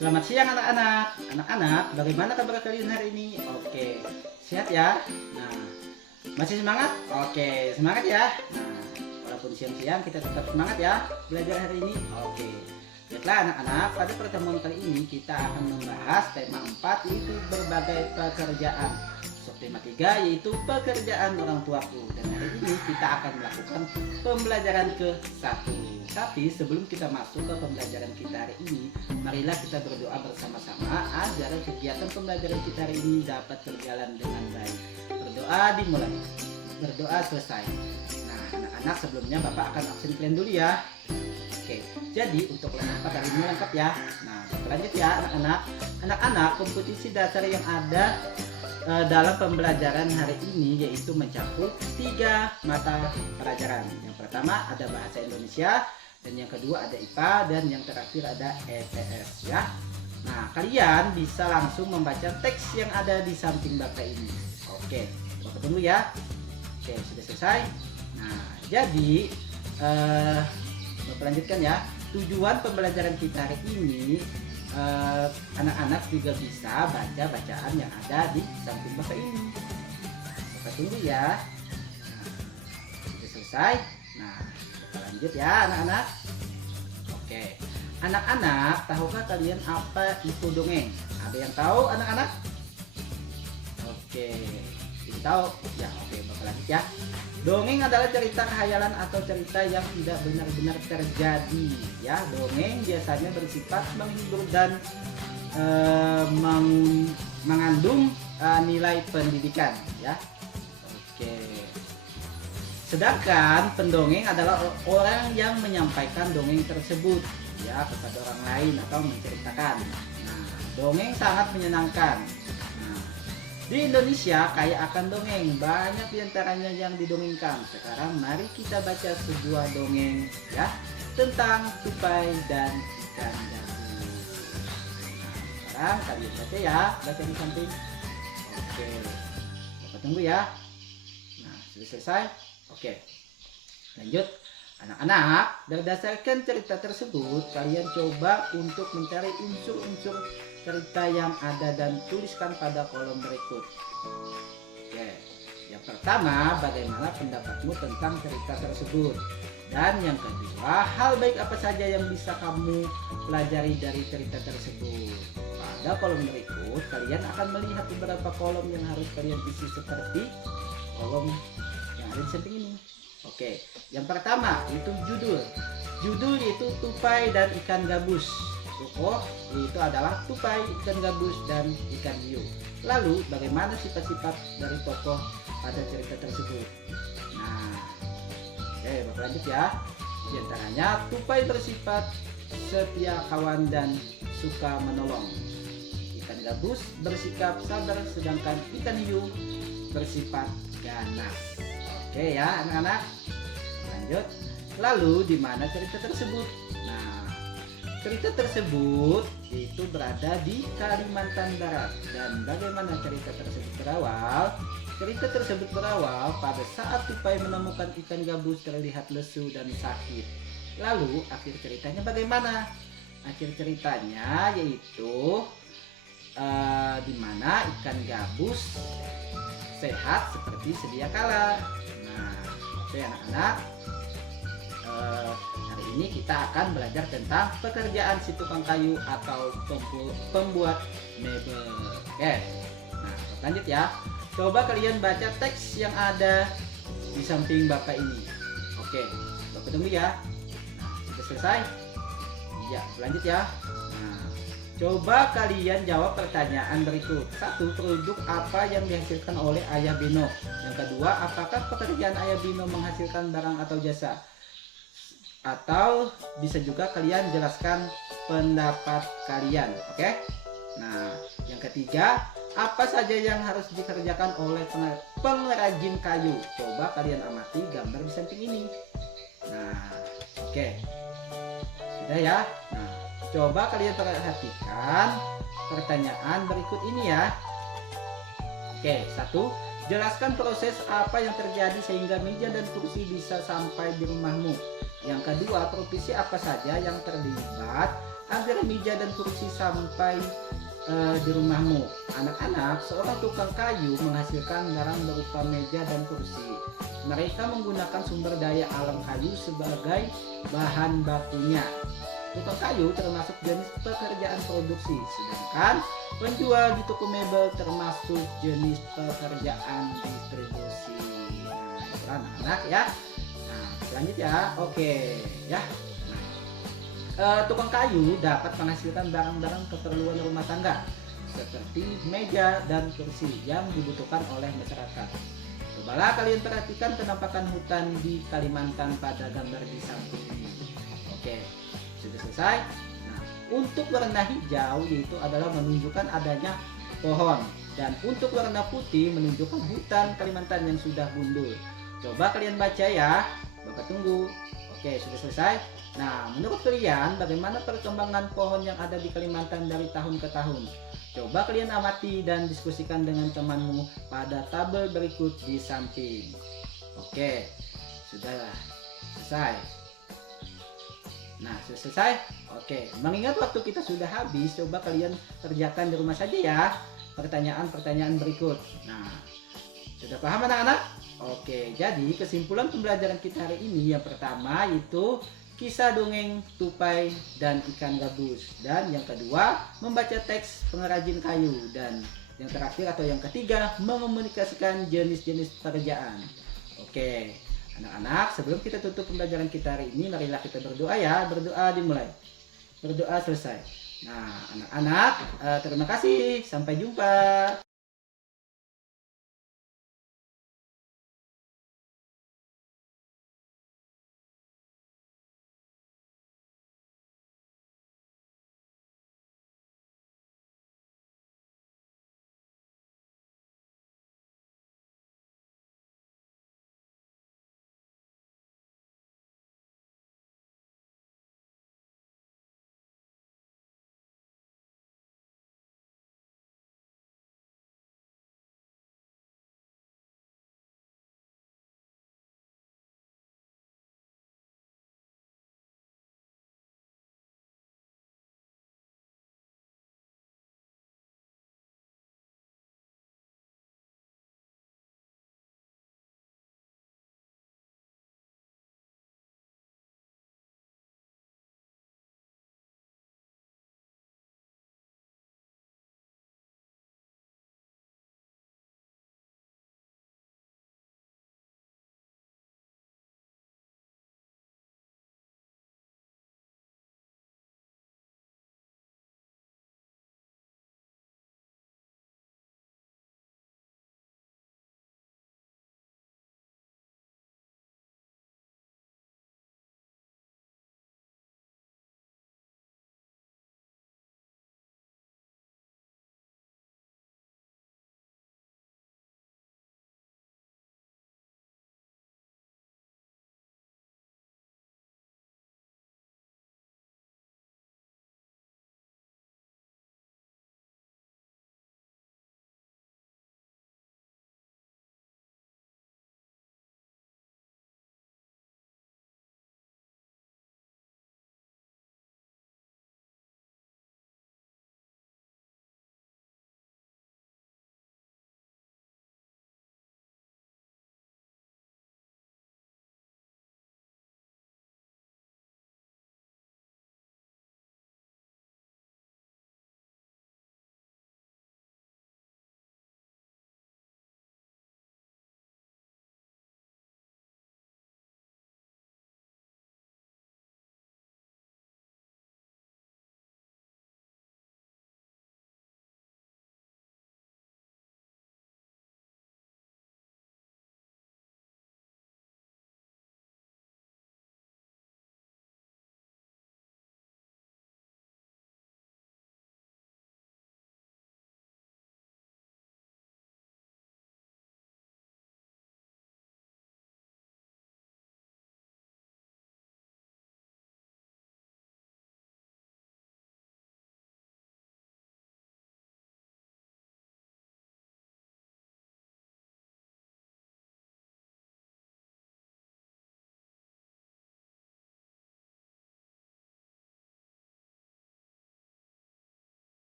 Selamat siang anak-anak. Anak-anak, bagaimana kabar kalian hari ini? Oke, sehat ya? Nah, masih semangat? Oke, semangat ya. Nah, walaupun siang-siang kita tetap semangat ya belajar hari ini. Oke. Baiklah anak-anak, pada pertemuan kali ini kita akan membahas tema 4 yaitu berbagai pekerjaan. Tema 3 yaitu pekerjaan orang tuaku. Dan hari ini kita akan melakukan pembelajaran ke-1. Tapi sebelum kita masuk ke pembelajaran kita hari ini, marilah kita berdoa bersama-sama agar kegiatan pembelajaran kita hari ini dapat berjalan dengan baik. Berdoa dimulai, berdoa selesai. Nah anak-anak, sebelumnya Bapak akan absen kalian dulu ya. Oke, jadi untuk kelas 4 hari ini lengkap ya. Nah lanjut ya anak-anak. Anak-anak, kompetisi dasar yang ada dalam pembelajaran hari ini yaitu mencakup 3 mata pelajaran. Yang pertama ada bahasa Indonesia, dan yang kedua ada IPA, dan yang terakhir ada EPS ya. Nah kalian bisa langsung membaca teks yang ada di samping Bapak ini. Oke, Bapak tunggu ya. Oke, sudah selesai. Nah jadi Bapak lanjutkan ya. Tujuan pembelajaran kita hari ini, anak-anak juga bisa baca bacaan yang ada di samping Bapak ini. Bapak tunggu ya. Nah, sudah selesai. Nah kita lanjut ya anak-anak. Oke, anak-anak, tahukah kalian apa itu dongeng? Ada yang tahu anak-anak? Oke, ini tahu ya. Oke, Bapak lanjut ya. Dongeng adalah cerita khayalan atau cerita yang tidak benar-benar terjadi ya. Dongeng biasanya bersifat menghibur dan mengandung nilai pendidikan ya. Oke. Sedangkan pendongeng adalah orang yang menyampaikan dongeng tersebut ya kepada orang lain atau menceritakan. Nah, dongeng sangat menyenangkan. Di Indonesia kaya akan dongeng, banyak diantaranya yang didongengkan. Sekarang mari kita baca sebuah dongeng ya tentang tupai dan ikan gabus. Nah, sekarang kalian baca ya, baca di samping. Oke, Bapak tunggu ya. Nah, sudah selesai. Oke, lanjut. Anak-anak, berdasarkan cerita tersebut, kalian coba untuk mencari unsur-unsur cerita yang ada dan tuliskan pada kolom berikut. Oke, yang pertama, bagaimana pendapatmu tentang cerita tersebut? Dan yang kedua, hal baik apa saja yang bisa kamu pelajari dari cerita tersebut? Pada kolom berikut, kalian akan melihat beberapa kolom yang harus kalian isi seperti kolom yang ada di samping ini. Oke, yang pertama itu judul. Judul yaitu tupai dan ikan gabus. Tokoh itu adalah tupai, ikan gabus, dan ikan hiu. Lalu bagaimana sifat-sifat dari tokoh pada cerita tersebut? Nah, oke, Bapak lanjut ya. Di antaranya tupai bersifat setia kawan dan suka menolong. Ikan gabus bersikap sabar, sedangkan ikan hiu bersifat ganas. Oke ya anak-anak, lanjut. Lalu di mana cerita tersebut? Nah, cerita tersebut itu berada di Kalimantan Barat. Dan bagaimana cerita tersebut berawal? Cerita tersebut berawal pada saat tupai menemukan ikan gabus terlihat lesu dan sakit. Lalu akhir ceritanya bagaimana? Akhir ceritanya yaitu di mana ikan gabus sehat seperti sedia kala. Nah, oke anak-anak. Hari ini kita akan belajar tentang pekerjaan si tukang kayu atau pembuat mebel. Oke. Nah, lanjut ya. Coba kalian baca teks yang ada di samping Bapak ini. Oke, Bapak tunggu ya. Nah, sudah selesai? Iya, lanjut ya. Nah, coba kalian jawab pertanyaan berikut. 1. Produk apa yang dihasilkan oleh Ayah Bino? Yang kedua, apakah pekerjaan Ayah Bino menghasilkan barang atau jasa? Atau bisa juga kalian jelaskan pendapat kalian, oke? Nah, yang ketiga, apa saja yang harus dikerjakan oleh pengrajin kayu? Coba kalian amati gambar di samping ini. Nah, oke, sudah ya. Nah, coba kalian perhatikan pertanyaan berikut ini ya. Oke, 1. Jelaskan proses apa yang terjadi sehingga meja dan kursi bisa sampai di rumahmu. Yang kedua, profesi apa saja yang terlibat agar meja dan kursi sampai di rumahmu. Anak-anak, seorang tukang kayu menghasilkan barang berupa meja dan kursi. Mereka menggunakan sumber daya alam kayu sebagai bahan bakunya. Tukang kayu termasuk jenis pekerjaan produksi, sedangkan penjual di toko mebel termasuk jenis pekerjaan distribusi. Nah, itu anak-anak ya. Nah, selanjutnya, oke ya. Tukang kayu dapat menghasilkan barang-barang keperluan rumah tangga seperti meja dan kursi yang dibutuhkan oleh masyarakat. Cobalah kalian perhatikan penampakan hutan di Kalimantan pada gambar di samping ini. Oke, sudah selesai. Nah, untuk warna hijau yaitu adalah menunjukkan adanya pohon, dan untuk warna putih menunjukkan hutan Kalimantan yang sudah gundul. Coba kalian baca ya, Bapak tunggu. Oke, sudah selesai. Nah, menurut kalian bagaimana perkembangan pohon yang ada di Kalimantan dari tahun ke tahun? Coba kalian amati dan diskusikan dengan temanmu pada tabel berikut di samping. Oke, sudah selesai. Nah, sudah selesai? Oke, mengingat waktu kita sudah habis, coba kalian kerjakan di rumah saja ya pertanyaan-pertanyaan berikut. Nah, sudah paham anak-anak? Oke, jadi kesimpulan pembelajaran kita hari ini yang pertama yaitu kisah dongeng tupai dan ikan gabus, dan yang kedua membaca teks pengrajin kayu, dan yang terakhir atau yang ketiga mengomunikasikan jenis-jenis pekerjaan. Oke, anak-anak, sebelum kita tutup pembelajaran kita hari ini, marilah kita berdoa ya. Berdoa dimulai, berdoa selesai. Nah, anak-anak, terima kasih, sampai jumpa.